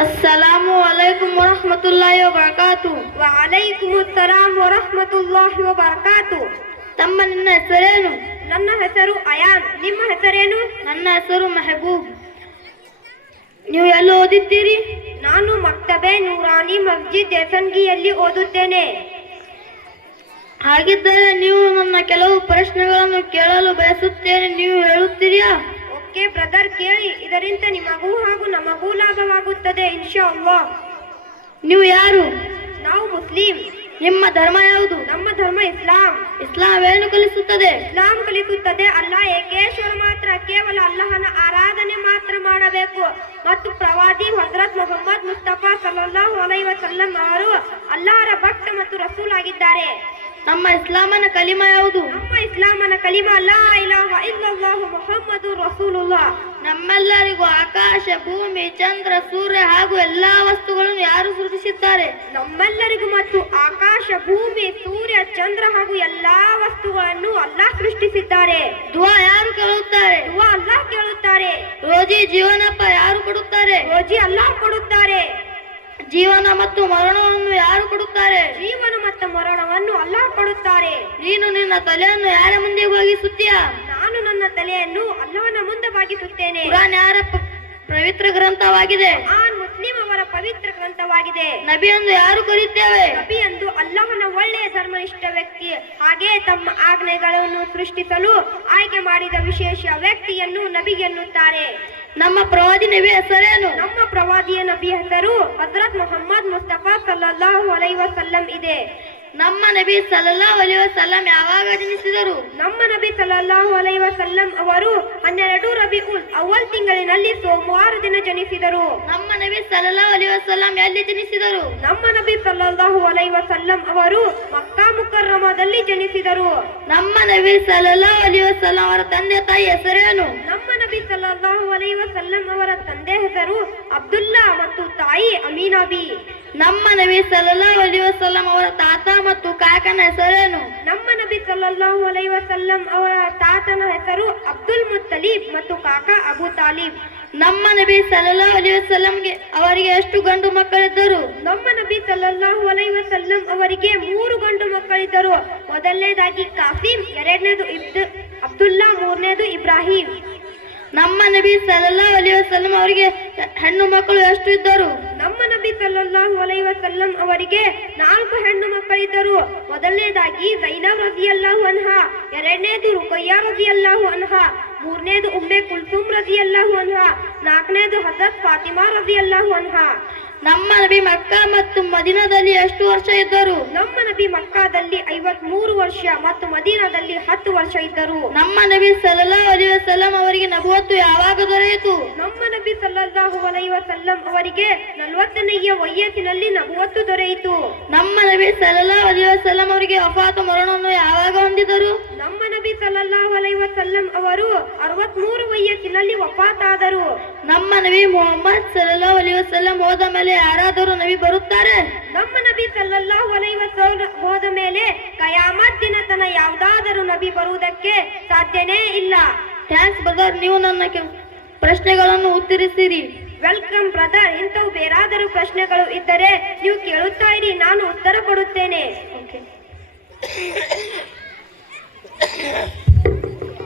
ಅಸ್ಸಲಾಮು ಅಲೈಕುಂ ವರಹಮತುಲ್ಲಾಹಿ ವಬರಕಾತು. ವಅಲೈಕುಂ ಅಸ್ಸಲಾಂ ವರಹಮತುಲ್ಲಾಹಿ ವಬರಕಾತು. ತಮ್ಮ ನಿನ್ನ ಹೆಸರೇನು? ನನ್ನ ಹೆಸರು ಅಯಾನ್. ನಿಮ್ಮ ಹೆಸರೇನು? ನನ್ನ ಹೆಸರು ಮೆಹಬೂಬ್. ನೀವು ಎಲ್ಲಿ ಓದಿದ್ದೀರಿ? ನಾನು ಮಕ್ತಬೆ ನೂರಾನಿ ಮಸ್ಜಿದ್ ದೇಸನ್ಗಿಯಲ್ಲಿ ಓದುತ್ತೇನೆ. ಹಾಗಿದ್ದರೆ ನೀವು ನನ್ನ ಕೆಲವು ಪ್ರಶ್ನೆಗಳನ್ನು ಕೇಳಲು ಬಯಸುತ್ತೇನೆ, ನೀವು ಹೇಳುತ್ತೀರಾ? ಓಕೆ ಬ್ರದರ್, ಕೇಳಿ. ಇದರಿಂದ ನಿಮಗೂ ಹಾಗೂ ನಮಗೂ ಲಾಭವಾಗುತ್ತದೆ ಇನ್ಶಾ ಅಲ್ಲಾಹ್. ನೀವು ಯಾರು? ನಾವು ಮುಸ್ಲಿಂ. ನಿಮ್ಮ ಧರ್ಮ ಯಾವುದು? ನಮ್ಮ ಧರ್ಮ ಇಸ್ಲಾಂ. ಇಸ್ಲಾಂ ಏನು ಕಲಿಸುತ್ತದೆ? ಇಸ್ಲಾಂ ಕಲಿಸುತ್ತದೆ ಅಲ್ಲಾಹ್ ಏಕೇಶ್ವರ ಮಾತ್ರ, ಕೇವಲ ಅಲ್ಲಾಹನ ಆರಾಧನೆ ಮಾತ್ರ ಮಾಡಬೇಕು ಮತ್ತು ಪ್ರವಾದಿ ಹಜರತ್ ಮೊಹಮ್ಮದ್ ಮುಸ್ತಫಾ ಸಲ್ಲಲ್ಲಾಹು ಅಲೈಹಿ ವಸಲ್ಲಂ ಅವರು ಅಲ್ಲಾಹರ ಭಕ್ತ ಮತ್ತು ರಸೂಲ್ ಆಗಿದ್ದಾರೆ. ನಮ್ಮ ಇಸ್ಲಾಮನ ಕಲಿಮಾ ಯಾವುದು? ನಮ್ಮ ಇಸ್ಲಾಮನ ಕಲಿಮಾ ಲಾ ಇಲಾಹ ಇಲ್ಲಲ್ಲಾಹು ಮುಹಮ್ಮದುರ್ ರಸೂಲುಲ್ಲಾಹ್. ನಮ್ಮೆಲ್ಲರಿಗೂ ಆಕಾಶ, ಭೂಮಿ, ಚಂದ್ರ, ಸೂರ್ಯ ಹಾಗೂ ಎಲ್ಲಾ ವಸ್ತುಗಳನ್ನು ಯಾರು ಸೃಷ್ಟಿಸಿದ್ದಾರೆ? ನಮ್ಮೆಲ್ಲರಿಗೂ ಮತ್ತು ಆಕಾಶ, ಭೂಮಿ, ಸೂರ್ಯ, ಚಂದ್ರ ಹಾಗೂ ಎಲ್ಲಾ ವಸ್ತುಗಳನ್ನು ಅಲ್ಲಾಹ್ ಸೃಷ್ಟಿಸಿದ್ದಾರೆ. ದುವಾ ಯಾರು ಕೇಳುತ್ತಾರೆ? ದುವಾ ಅಲ್ಲಾಹ್ ಕೇಳುತ್ತಾರೆ. ರೋಜಿ ಜೀವನಪ್ಪ ಯಾರು ಕೊಡುತ್ತಾರೆ? ರೋಜಿ ಅಲ್ಲಾಹ್ ಕೊಡುತ್ತಾರೆ. ಜೀವನ ಮತ್ತು ಮರಣವನ್ನು ಯಾರು ಕೊಡುತ್ತಾರೆ? ಜೀವನ ಮತ್ತು ಮರಣವನ್ನು ಅಲ್ಲಾಹ್ ಕೊಡುತ್ತಾರೆ. ನೀನು ನಿನ್ನ ತಲೆಯನ್ನು ಯಾರ ಮುಂದೆ ಬಾಗಿಸುತ್ತೀಯಾ? ನಾನು ನನ್ನ ತಲೆಯನ್ನು ಅಲ್ಲಾಹನ ಮುಂದೆ ಬಾಗಿಸುತ್ತೇನೆ. ಕುರಾನ್ ಯಾರ ಪವಿತ್ರ ಗ್ರಂಥವಾಗಿದೆ? ಕುರಾನ್ ಮುಸ್ಲಿಂ ಅವರ ಪವಿತ್ರ ಗ್ರಂಥವಾಗಿದೆ. ನಬಿ ಎಂದು ಯಾರು ಕರೆಯುತ್ತೇವೆ? ನಬಿ ಎಂದು ಅಲ್ಲಾಹನ ಒಳ್ಳೆಯ ಧರ್ಮನಿಷ್ಠ ವ್ಯಕ್ತಿ, ಹಾಗೆ ತಮ್ಮ ಆಜ್ಞೆಗಳನ್ನು ಸೃಷ್ಟಿಸಲು ಆಯ್ಕೆ ಮಾಡಿದ ವಿಶೇಷ ವ್ಯಕ್ತಿಯನ್ನು ನಬಿ ಎನ್ನುತ್ತಾರೆ. ನಮ್ಮ ಪ್ರವಾದಿ ನಬಿ ಹೆಸರೇನು? ನಮ್ಮ ಪ್ರವಾದಿಯ ನಬಿ ಹೆಸರು ಹಜರತ್ ಮೊಹಮ್ಮದ್ ಮುಸ್ತಫಾ ಸಲ್ಲಲ್ಲಾಹು ಅಲೈಹಿ ವಸಲ್ಲಂ ಇದೆ. ನಮ್ಮ ನಬಿ ಸಲ್ಲಲ್ಲಾಹು ಅಲೈಹಿ ವಸಲ್ಲಂ ಯಾವಾಗ ಜನಿಸಿದರು? ನಮ್ಮ ನಬಿ ಸಲ್ಲಲ್ಲಾಹು ಅಲೈಹಿ ವಸಲ್ಲಂ ಅವರು 12 ರಬಿಉಲ್ ಅವ್ವಲ್ ತಿಂಗಳಿನಲ್ಲಿ ಸೋಮವಾರ ದಿನ ಜನಿಸಿದರು. ನಮ್ಮ ನಬಿ ಸಲ್ಲಲ್ಲಾಹು ಅಲೈಹಿ ವಸಲ್ಲಂ ಎಲ್ಲಿ ಜನಿಸಿದರು? ನಮ್ಮ ನಬಿ ಸಲ್ಲಲ್ಲಾಹು ಅಲೈಹಿ ವಸಲ್ಲಂ ಅವರು ಮಕ್ಕಾ ಮುಕರ್ರಮದಲ್ಲಿ ಜನಿಸಿದರು. ನಮ್ಮ ನಬಿ ಸಲ್ಲಲ್ಲಾಹು ಅಲೈಹಿ ವಸಲ್ಲಂ ಅವರ ತಂದೆ ತಾಯಿ ಹೆಸರೇನು? ನಮ್ಮ ನಬಿ ಸಲ್ಲಲ್ಲಾಹು ಅಲೈಹಿ ವಸಲ್ಲಂ ಅವರ ತಂದೆ ಹೆಸರು ಅಬ್ದುಲ್ಲಾ ಮತ್ತು ತಾಯಿ ಅಮೀನಾಬಿ. ನಮ್ಮ ನಬಿ ಸಲ್ಲಲ್ಲಾಹು ಅಲೈಹಿ ವಸಲ್ಲಂ ಅವರ ತಾತ ಮತ್ತು ಕಾಕನ ಹೆಸರೇನು? ನಮ್ಮ ನಬಿ ಸಲ್ಲಲ್ಲಾಹು ಅಲೈಹಿ ವಸಲ್ಲಂ ಅವರ ತಾತನ ಹೆಸರು ಅಬ್ದುಲ್ ಮುತ್ತಲೀಬ್ ಮತ್ತು ಕಾಕ ಅಬು ತಾಲಿಬ್. ನಮ್ಮ ನಬಿ ಸಲ್ಲಲ್ಲಾಹು ಅಲೈಹಿ ವಸಲ್ಲಂಗೆ ಅವರಿಗೆ ಎಷ್ಟು ಗಂಡು ಮಕ್ಕಳಿದ್ದರು? ನಮ್ಮ ನಬಿ ಸಲ್ಲಲ್ಲಾಹು ಅಲೈಹಿ ವಸಲ್ಲಂ ಅವರಿಗೆ 3 ಗಂಡು ಮಕ್ಕಳಿದ್ದರು. ಮೊದಲನೇದಾಗಿ ಕಾಸಿಂ, ಎರಡನೇದು ಅಬ್ದುಲ್ಲಾ, ಮೂರನೇದು ಇಬ್ರಾಹಿಂ. ನಮ್ಮ ನಬಿ ಸಲ್ಲಲ್ಲಾಹು ಅಲೈಹಿ ವಸಲ್ಲಂ ಅವರಿಗೆ ಹೆಣ್ಣು ಮಕ್ಕಳು ಎಷ್ಟು ಇದ್ದರು? ನಮ್ಮ ನಬಿ ಸಲ್ಲಲ್ಲಾಹು ಅಲೈಹಿ ವಸಲ್ಲಂ ಅವರಿಗೆ 4 ಹೆಣ್ಣು ಮಕ್ಕಳಿದ್ದರು. ಮೊದಲನೇದಾಗಿ ಝೈನಬ್ ರದಿಯಲ್ಲಾಹು ಅನ್ಹಾ, ಎರಡನೇದು ರುಕಯ್ಯಾ ರದಿಯಲ್ಲಾಹು ಅನ್ಹಾ, ಮೂರನೇದು ಉಮ್ಮೆ ಕುಲ್ಸುಮ್ ರದಿಯಲ್ಲಾಹು ಅನ್ಹಾ, ನಾಲ್ಕನೇದು ಹಜರತ್ ಫಾತಿಮಾ ರದಿಯಲ್ಲಾಹು ಅನ್ಹಾ. ನಮ್ಮ ನಬಿ ಮಕ್ಕಾ ಮತ್ತು ಮದೀನಾದಲ್ಲಿ ಎಷ್ಟು ವರ್ಷ ಇದ್ದರು? ನಮ್ಮ ನಬಿ ಮಕ್ಕಾದಲ್ಲಿ 53 ವರ್ಷ ಮತ್ತು ಮದೀನಾದಲ್ಲಿ 10 ವರ್ಷ ಇದ್ದರು. ನಮ್ಮ ನಬಿ ಸಲ್ಲಲ್ಲಾಹು ಅಲೈಹಿ ವಸಲ್ಲಂ ಅವರಿಗೆ ನಬುವತ್ತು ಯಾವಾಗ ದೊರೆಯಿತು? ನಮ್ಮ ನಬಿ ಸಲ್ಲಲ್ಲಾಹು ಅಲೈಹಿ ವಸಲ್ಲಂ ಅವರಿಗೆ 40ನೆಯ ವಯಸ್ಸಿನಲ್ಲಿ ನಬುವತ್ತು ದೊರೆಯಿತು. ನಮ್ಮ ನಬಿ ಸಲ್ಲಲ್ಲಾಹು ಅಲೈಹಿ ವಸಲ್ಲಂ ಅವರಿಗೆ ವಫಾತ್ ಮರಣವನ್ನು ಯಾವಾಗ ಹೊಂದಿದರು? ನಮ್ಮ ನಬಿ ಸಲ್ಲಲ್ಲಾಹು ಅಲೈಹಿ ವಸಲ್ಲಂ ಅವರು 63 ವಯಸ್ಸಿನಲ್ಲಿ ವಫಾತ್ ಆದರು. ನಮ್ಮ ನಬಿ ಮುಹಮ್ಮದ್ ಸಲ್ಲಲ್ಲಾಹು ಅಲೈಹಿ ವಸಲ್ಲಂ ಹೋದ ಮೇಲೆ ಯಾರಾದರೂ ನಬಿ ಬರುತ್ತಾರೆ? ನಮ್ಮ ನಬಿ ಸಲ್ಲಲ್ಲಾಹು ಅಲೈಹಿ ವಸಲ್ಲಂ ಹೋದ ಮೇಲೆ ಕಯಾಮತ್ ದಿನ ತನ ಯಾವುದಾದರೂ ನಬಿ ಬರುವುದಕ್ಕೆ ಸಾಧ್ಯನೇ ಇಲ್ಲ. ಥ್ಯಾಂಕ್ಸ್ ಬ್ರದರ್, ನೀವು ನನ್ನ ಪ್ರಶ್ನೆಗಳನ್ನು ಉತ್ತರಿಸಿರಿ. Welcome brother. ಇಂಥವು ಬೇರಾದರೂ ಪ್ರಶ್ನೆಗಳು ಇದ್ದರೆ ನೀವು ಕೇಳುತ್ತಾ ಇರಿ, ನಾನು ಉತ್ತರ ಕೊಡುತ್ತೇನೆ. ಓಕೆ.